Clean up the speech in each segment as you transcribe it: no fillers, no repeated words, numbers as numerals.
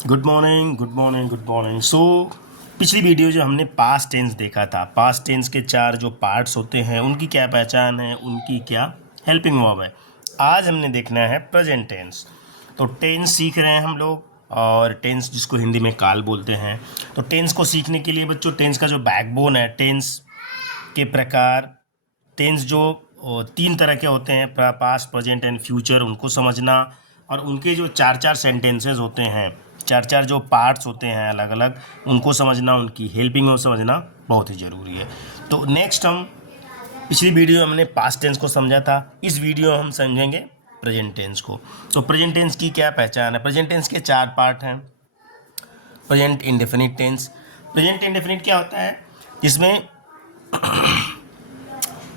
Good morning, good morning, good morning. पिछली video जो हमने पास्ट टेंस देखा था, पास्ट टेंस के 4 जो पार्ट्स होते हैं उनकी क्या पहचान है, उनकी क्या हेल्पिंग वर्ब है। आज हमने देखना है प्रेजेंट टेंस। तो टेंस सीख रहे हैं हम लोग, और टेंस जिसको हिंदी में काल बोलते हैं। तो टेंस को सीखने के लिए बच्चों, टेंस का जो बैकबोन है, टेंस के प्रकार, टेंस जो 3 तरह के होते हैं, पास्ट, प्रेजेंट एंड फ्यूचर, उनको समझना, और उनके जो 4 सेंटेंसेस होते हैं, 4 जो पार्ट्स होते हैं अलग अलग, उनको समझना, उनकी हेल्पिंग को समझना बहुत ही ज़रूरी है। तो नेक्स्ट हम, पिछली वीडियो हमने पास्ट टेंस को समझा था, इस वीडियो हम समझेंगे प्रेजेंट टेंस को। तो प्रेजेंट टेंस की क्या पहचान है? प्रेजेंट टेंस के 4 पार्ट हैं। Present indefinite tense. Present indefinite क्या होता है? जिसमें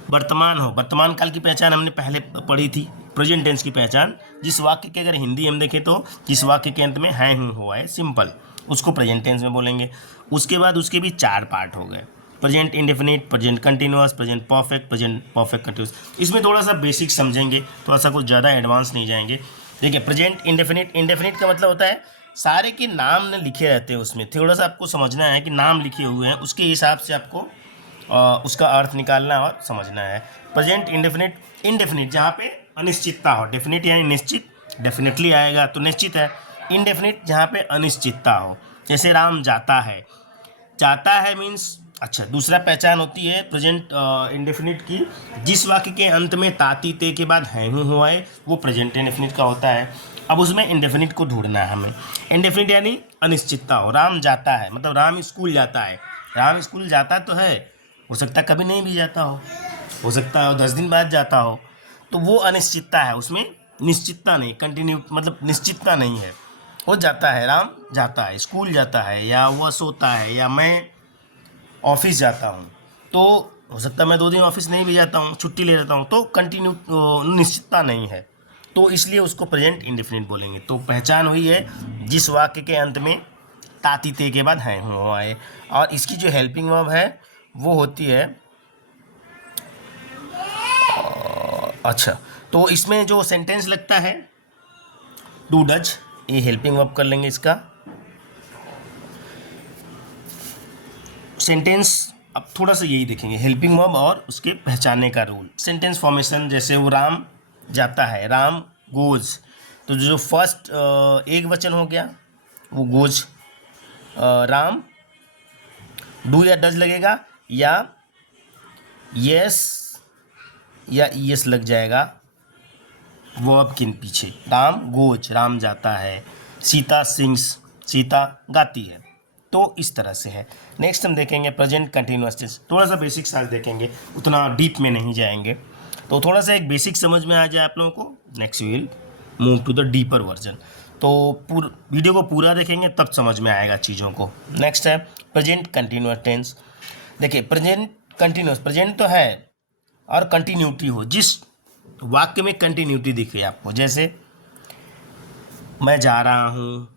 वर्तमान काल की पहचान हमने पहले पढ़ी थी। प्रेजेंट टेंस की पहचान, जिस वाक्य के अगर हिंदी हम देखें तो जिस वाक्य के अंत में है, हूँ, हुआ है, सिंपल, उसको प्रेजेंट टेंस में बोलेंगे। उसके बाद उसके भी 4 पार्ट हो गए: present indefinite, present continuous, present perfect continuous. इसमें थोड़ा सा बेसिक समझेंगे, थोड़ा सा कुछ ज़्यादा एडवांस नहीं जाएंगे। देखिए, प्रेजेंट इंडेफिनिट का मतलब होता है सारे के नाम न लिखे रहते हैं उसमें। थोड़ा सा आपको समझना है कि नाम लिखे हुए हैं, उसके हिसाब से आपको उसका अर्थ निकालना और समझना है। प्रेजेंट इंडेफिनिट जहाँ पे अनिश्चितता हो, डेफिनिट यानी निश्चित, डेफिनेटली आएगा तो निश्चित है। इंडेफिनिट जहाँ पे अनिश्चितता हो, जैसे राम जाता है मीन्स, अच्छा, दूसरा पहचान होती है प्रेजेंट इंडेफिनिट की, जिस वाक्य के अंत में ताती ते के बाद है, हूँ, हुआ है, वो प्रेजेंट इंडेफिनिट का होता है। अब उसमें इंडेफिनिट को ढूंढना है हमें। इंडेफिनिट यानी अनिश्चितता हो। राम जाता है मतलब राम स्कूल जाता है। राम स्कूल जाता तो है, हो सकता है कभी नहीं भी जाता हो सकता है 10 दिन बाद जाता हो, तो वो अनिश्चितता है, उसमें निश्चितता नहीं, कंटिन्यू मतलब निश्चितता नहीं है। वो जाता है, राम जाता है, स्कूल जाता है, या वह सोता है, या मैं ऑफिस जाता हूँ। तो हो सकता है मैं 2 दिन ऑफिस नहीं भी जाता हूँ, छुट्टी ले लेता हूँ, तो कंटिन्यू निश्चितता नहीं है, तो इसलिए उसको प्रेजेंट इंडेफिनिट बोलेंगे। तो पहचान हुई है जिस वाक्य के अंत में ताती ते के बाद है, हूँ, हुआ है। और इसकी जो हेल्पिंग वर्ब है वो होती है, अच्छा, तो इसमें जो सेंटेंस लगता है डू डज, ये हेल्पिंग वर्ब कर लेंगे इसका सेंटेंस। अब थोड़ा सा यही देखेंगे, हेल्पिंग वर्ब और उसके पहचानने का रूल। सेंटेंस फॉर्मेशन, जैसे वो राम जाता है, राम गोज, तो जो फर्स्ट एक वचन हो गया वो गोज, राम, डू या डज लगेगा, या यस या यस लग जाएगा वर्ब के पीछे। राम गोज, राम जाता है। सीता सिंग्स, सीता गाती है। तो इस तरह से है। नेक्स्ट हम देखेंगे प्रेजेंट कंटिन्यूअस टेंस। थोड़ा सा बेसिक साथ देखेंगे, उतना डीप में नहीं जाएंगे, तो थोड़ा सा एक बेसिक समझ में आ जाए आप लोगों को। Next we will move to the deeper version. तो वीडियो को पूरा देखेंगे तब समझ में आएगा चीज़ों को। नेक्स्ट है प्रेजेंट कंटिन्यूअस टेंस। देखिए, प्रेजेंट कंटिन्यूअस, प्रेजेंट तो है और कंटिन्यूटी हो, जिस वाक्य में कंटिन्यूटी दिख रही है आपको, जैसे मैं जा रहा हूँ,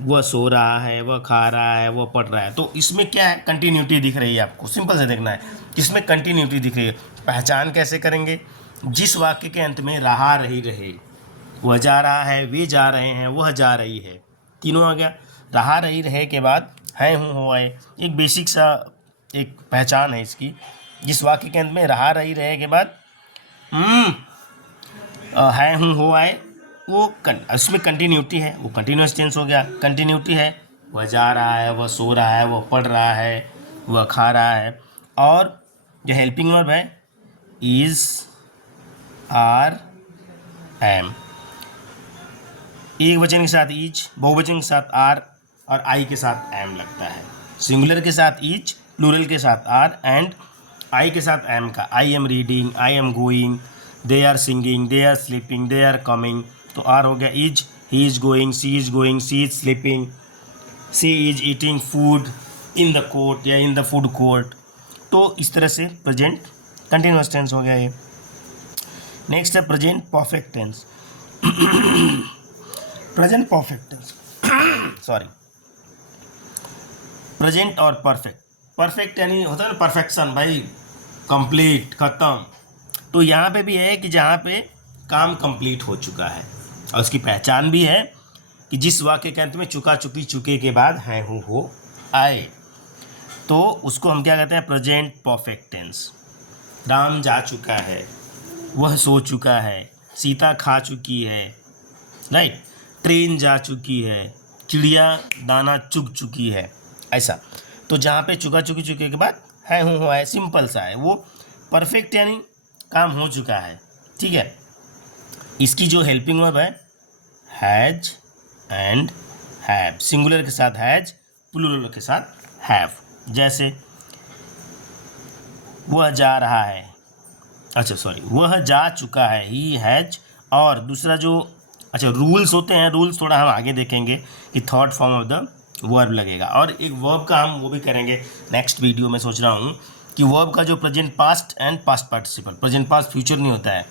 वह सो रहा है, वह खा रहा है, वह पढ़ रहा है, तो इसमें क्या है, कंटिन्यूटी दिख रही है आपको। सिंपल से देखना है, इसमें कंटिन्यूटी दिख रही है। पहचान कैसे करेंगे? जिस वाक्य के अंत में रहा, रही, रहे, वह जा रहा है, वे जा रहे हैं, वह जा रही है, तीनों आ गया। रहा, रही, रहे के बाद है, हूँ, हुआ है, एक बेसिक सा एक पहचान है इसकी। जिस वाक्य के अंत में रहा, रही, रहे के बाद है, हूँ, हुआ है, वो उसमें कंटिन्यूटी है, वो कंटिन्यूस टेंस हो गया। कंटिन्यूटी है, वह जा रहा है, वह सो रहा है, वह पढ़ रहा है, वह खा रहा है। और जो हेल्पिंग वर्ब है इज, आर, एम, एक वचन के साथ इज, बहुवचन के साथ आर, और आई के साथ एम लगता है। सिंगुलर के साथ इज, प्लूरल के साथ आर, एंड आई के साथ एम का, I am reading, I am going, they are singing, they are sleeping, they are coming, तो आर हो गया is, he is going, she is sleeping, she is eating food in the court या in the food court. तो इस तरह से present continuous tense हो गया ये। नेक्स्ट है present perfect tense. Present perfect tense sorry, present और परफेक्ट। परफेक्ट यानी होता है ना परफेक्शन, भाई कंप्लीट, खत्म। तो यहाँ पे भी है कि जहाँ पे काम कंप्लीट हो चुका है, और उसकी पहचान भी है कि जिस वाक्य के अंत में चुका चुकी चुके के बाद है हूँ हो आए, तो उसको हम क्या कहते हैं, प्रेजेंट परफेक्ट टेंस। राम जा चुका है, वह सो चुका है, सीता खा चुकी है, राइट, ट्रेन जा चुकी है, चिड़िया दाना चुग चुकी है, ऐसा। तो जहाँ पे चुका चुकी चुके के बाद है हूँ हो है, सिंपल सा है, वो परफेक्ट यानी काम हो चुका है, ठीक है। इसकी जो हेल्पिंग वर्ब है हैज एंड हैव, सिंगुलर के साथ हैज, प्लूरल के साथ हैव। जैसे वह जा रहा है, अच्छा सॉरी, वह जा चुका है, ही हैज। और दूसरा जो अच्छा रूल्स होते हैं, रूल्स थोड़ा हम आगे देखेंगे कि third form of the verb लगेगा। और एक वर्ब का हम वो भी करेंगे नेक्स्ट वीडियो में, सोच रहा हूँ कि वर्ब का जो present past and past participle, present past future नहीं होता है,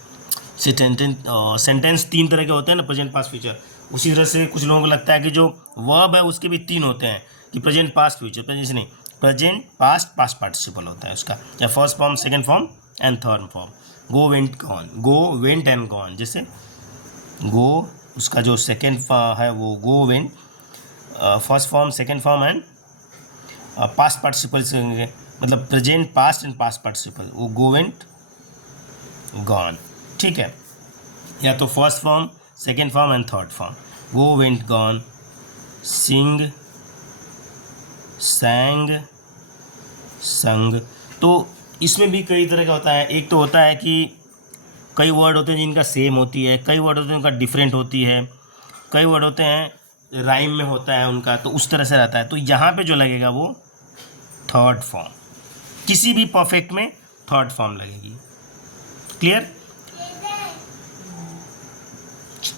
सेंटेंस 3 तरह के होते हैं ना, प्रेजेंट पास्ट फ्यूचर। उसी तरह से कुछ लोगों को लगता है कि जो वर्ब है उसके भी 3 होते हैं, कि प्रेजेंट पास्ट फ्यूचर, प्रेजेंट नहीं, प्रेजेंट पास्ट पास्ट पार्टिसिपल होता है उसका, या first form, second form and third form. Go went gone, go went and gone, जैसे गो उसका जो सेकेंड है वो go went, first form, second form and past participle से होंगे, मतलब present past and past participle, वो गो वेंट गॉन, ठीक है। या तो first form, second form and third form, go went gone, सिंग सैंग संग। तो इसमें भी कई तरह का होता है। एक तो होता है कि कई वर्ड होते हैं जिनका सेम होती है, कई वर्ड होते हैं उनका डिफरेंट होती है, कई वर्ड होते हैं राइम में होता है उनका, तो उस तरह से रहता है। तो यहाँ पे जो लगेगा वो थर्ड फॉर्म, किसी भी परफेक्ट में थर्ड फॉर्म लगेगी। क्लियर?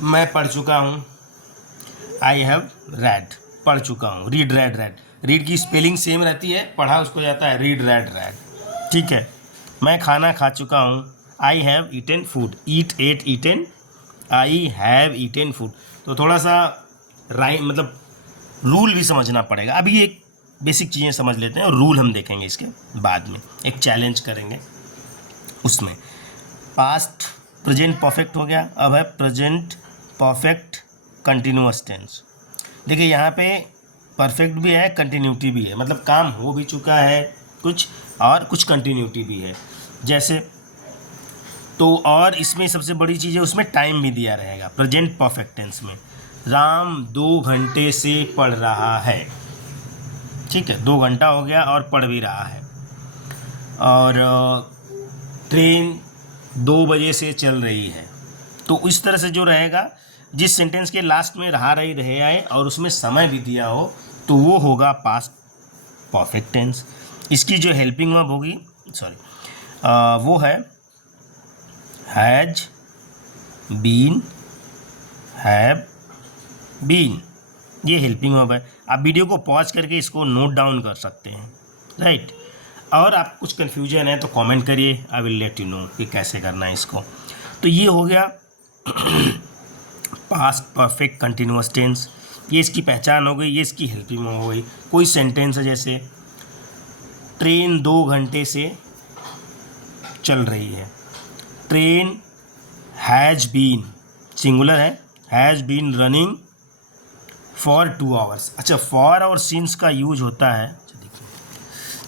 मैं पढ़ चुका हूँ, आई हैव रेड, पढ़ चुका हूँ, रीड रेड रेड, रीड की स्पेलिंग सेम रहती है, पढ़ा उसको जाता है रीड रेड रेड, ठीक है। मैं खाना खा चुका हूँ, I have eaten food, eat ate eaten, I have eaten food. तो थोड़ा सा राइम मतलब रूल भी समझना पड़ेगा। अभी एक बेसिक चीज़ें समझ लेते हैं और रूल हम देखेंगे इसके बाद में, एक चैलेंज करेंगे उसमें। पास्ट प्रेजेंट परफेक्ट हो गया, अब है प्रेजेंट परफेक्ट कंटिन्यूअस टेंस। देखिए यहाँ पे परफेक्ट भी है, कंटिन्यूटी भी है, मतलब काम हो भी चुका है कुछ और कुछ कंटिन्यूटी भी है। जैसे तो और इसमें सबसे बड़ी चीज़ है, उसमें टाइम भी दिया रहेगा प्रेजेंट परफेक्ट टेंस में। राम 2 घंटे से पढ़ रहा है, ठीक है, 2 घंटा हो गया और पढ़ भी रहा है। और ट्रेन 2 बजे से चल रही है। तो इस तरह से जो रहेगा, जिस सेंटेंस के लास्ट में रहा रही रहे आए और उसमें समय भी दिया हो, तो वो होगा पास्ट परफेक्ट टेंस। इसकी जो हेल्पिंग वर्ब होगी, सॉरी, वो है हैज बीन, हैव बीन, ये हेल्पिंग वर्ब है। आप वीडियो को पॉज करके इसको नोट डाउन कर सकते हैं, राइट। और आप कुछ कन्फ्यूजन है तो कमेंट करिए, I will let you know कि कैसे करना है इसको। तो ये हो गया पास्ट परफेक्ट कंटिन्यूअस टेंस, ये इसकी पहचान हो गई, ये इसकी हेल्पिंग हो गई। कोई सेंटेंस है जैसे ट्रेन 2 घंटे से चल रही है, ट्रेन हैज बीन, सिंगुलर है, has been running for 2 hours. अच्छा, फॉर और सिंस का यूज होता है,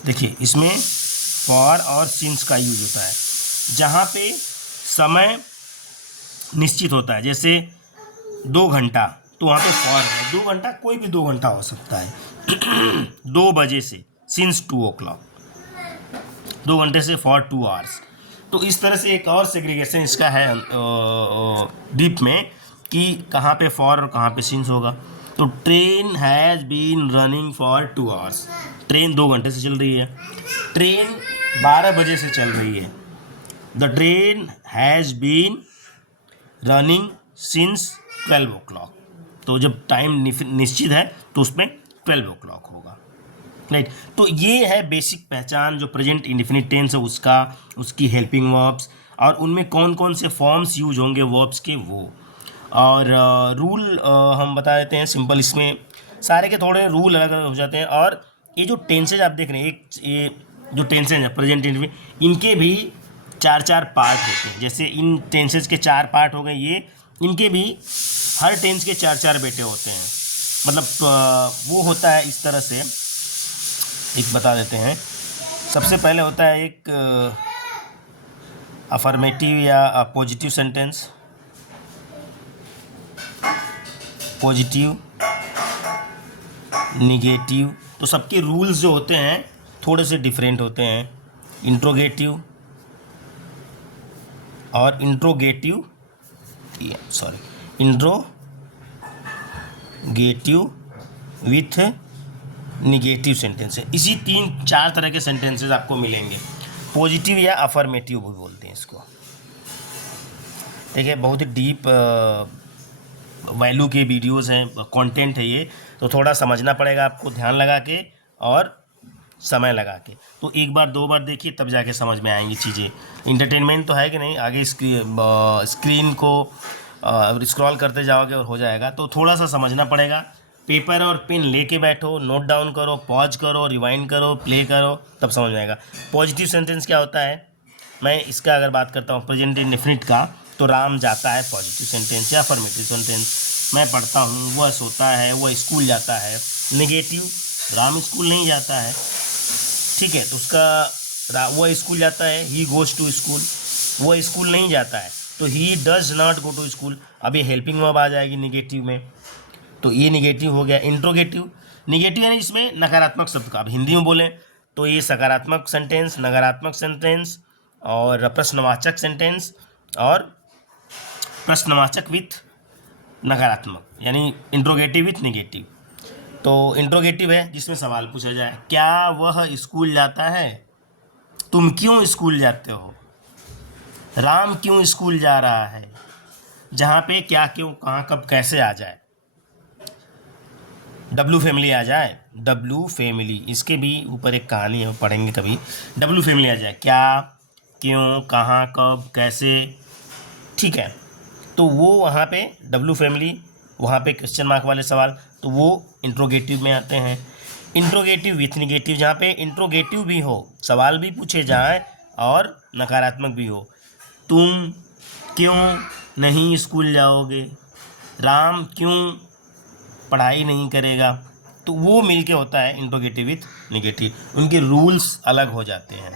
देखिए इसमें फॉर और सिंस का यूज होता है जहाँ पे समय निश्चित होता है। जैसे 2 घंटा, तो वहाँ पे फॉर है, 2 घंटा कोई भी 2 घंटा हो सकता है 2 बजे से, सिंस 2 o'clock, 2 घंटे से फॉर 2 आवर्स। तो इस तरह से एक और सेग्रीगेशन इसका है डीप में, कि कहाँ पे फॉर और कहाँ पे सिंस होगा। तो train has been running for 2 hours, train 2 घंटे से चल रही है। ट्रेन 12 बजे से चल रही है, the train has been running since 12 o'clock। तो जब टाइम निश्चित है तो उसमें 12 o'clock होगा, राइट। तो ये है बेसिक पहचान जो प्रेजेंट इंडेफिनिट टेंस है उसका, उसकी हेल्पिंग वर्ब्स और उनमें कौन कौन से फॉर्म्स यूज होंगे वर्ब्स के, वो। और रूल हम बता देते हैं सिंपल, इसमें सारे के थोड़े रूल अलग अलग हो जाते हैं। और ये जो टेंसेज आप देख रहे हैं, एक ये जो टेंसेज है प्रेजेंट इंडेफिनिट, इनके भी 4 पार्ट होते हैं। जैसे इन टेंसेज के 4 पार्ट हो गए, ये इनके भी हर टेंस के 4-4 बेटे होते हैं। मतलब वो होता है इस तरह से, एक बता देते हैं। सबसे पहले होता है एक अफर्मेटिव या पॉजिटिव सेंटेंस, पॉजिटिव, निगेटिव। तो सबके रूल्स जो होते हैं थोड़े से डिफरेंट होते हैं। इंट्रोगेटिव और इंट्रोगेटिव विथ निगेटिव सेंटेंस है। इसी 3-4 तरह के सेंटेंसेस आपको मिलेंगे। पॉजिटिव या अफर्मेटिव भी बोलते हैं इसको। देखिए बहुत ही डीप वैल्यू के वीडियोस हैं, कंटेंट है ये, तो थोड़ा समझना पड़ेगा आपको, ध्यान लगा के और समय लगा के। तो एक बार 2 बार देखिए तब जाके समझ में आएंगी चीज़ें। इंटरटेनमेंट तो है कि नहीं, आगे स्क्रीन को स्क्रॉल करते जाओगे और हो जाएगा। तो थोड़ा सा समझना पड़ेगा। पेपर और पेन लेके बैठो, नोट डाउन करो, पॉज करो, रिवाइंड करो, प्ले करो, तब समझ में आएगा। पॉजिटिव सेंटेंस क्या होता है, मैं इसका अगर बात करता हूँ प्रेजेंट इंडेफिनिट का, तो राम जाता है पॉजिटिव सेंटेंस या अफर्मेटिव सेंटेंस। मैं पढ़ता हूँ, वह सोता है, वह स्कूल जाता है। नेगेटिव, राम स्कूल नहीं जाता है, ठीक है, तो उसका वह स्कूल जाता है, ही गोज़ टू स्कूल। वह स्कूल नहीं जाता है तो he does not go to school. अब ये हेल्पिंग वर्ब आ जाएगी निगेटिव में, तो ये निगेटिव हो गया। इंट्रोगेटिव, निगेटिव यानी इसमें नकारात्मक शब्द का। अब हिंदी में बोलें तो ये सकारात्मक सेंटेंस, नकारात्मक सेंटेंस और प्रश्नवाचक सेंटेंस और प्रश्नवाचक विथ नकारात्मक, यानी इंट्रोगेटिव विथ निगेटिव। तो इंट्रोगेटिव है जिसमें सवाल पूछा जाए, क्या वह स्कूल जाता है, तुम क्यों स्कूल जाते हो, राम क्यों स्कूल जा रहा है। जहाँ पे क्या, क्यों, कहाँ, कब, कैसे आ जाए। डब्लू फैमिली आ जाए, डब्लू फैमिली, इसके भी ऊपर एक कहानी है, पढ़ेंगे कभी। डब्लू फैमिली आ जाए, क्या, क्यों, कहाँ, कब, कैसे, ठीक है। तो वो वहाँ पे डब्लू फैमिली, वहाँ पे क्वेश्चन मार्क वाले सवाल, तो वो इंट्रोगेटिव में आते हैं। इंट्रोगेटिव विथ निगेटिव, जहाँ पे इंट्रोगेटिव भी हो, सवाल भी पूछे जाए और नकारात्मक भी हो। तुम क्यों नहीं स्कूल जाओगे, राम क्यों पढ़ाई नहीं करेगा, तो वो मिलके होता है इंट्रोगेटिव विथ निगेटिव। उनके रूल्स अलग हो जाते हैं,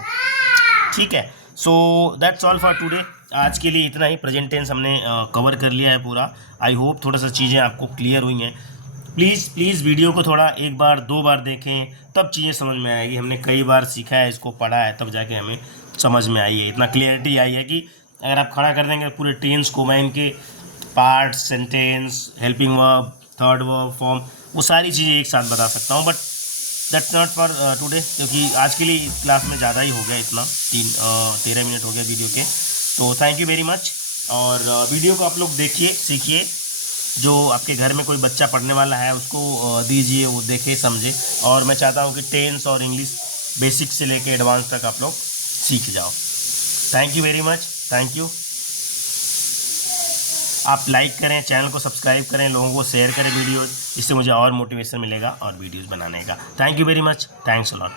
ठीक है। So that's all for today. आज के लिए इतना ही। प्रेजेंट टेंस हमने कवर कर लिया है पूरा। आई होप थोड़ा सा चीज़ें आपको क्लियर हुई हैं। प्लीज़ वीडियो को थोड़ा 1 बार 2 बार देखें, तब चीज़ें समझ में आएगी। हमने कई बार सीखा है, इसको पढ़ा है, तब जाके हमें समझ में आई है, इतना क्लियरिटी आई है कि अगर आप खड़ा कर देंगे पूरे टेंस को, मैं इनके part, sentence, helping verb, third verb, form, वो सारी चीज़ें एक साथ बता सकता हूँ। But that's not for today, क्योंकि आज के लिए क्लास में ज़्यादा ही हो गया, इतना 13 मिनट हो गया वीडियो के। तो थैंक यू वेरी मच। और वीडियो को आप लोग देखिए, सीखिए। जो आपके घर में कोई बच्चा पढ़ने वाला है उसको दीजिए, वो देखे, समझे। और मैं चाहता हूँ कि टेंस और इंग्लिश बेसिक से लेके एडवांस तक आप लोग सीख जाओ। Thank you very much, thank you. आप लाइक करें, चैनल को सब्सक्राइब करें, लोगों को शेयर करें वीडियोज़, इससे मुझे और मोटिवेशन मिलेगा और वीडियोज़ बनाने का। Thank you very much, thanks a lot.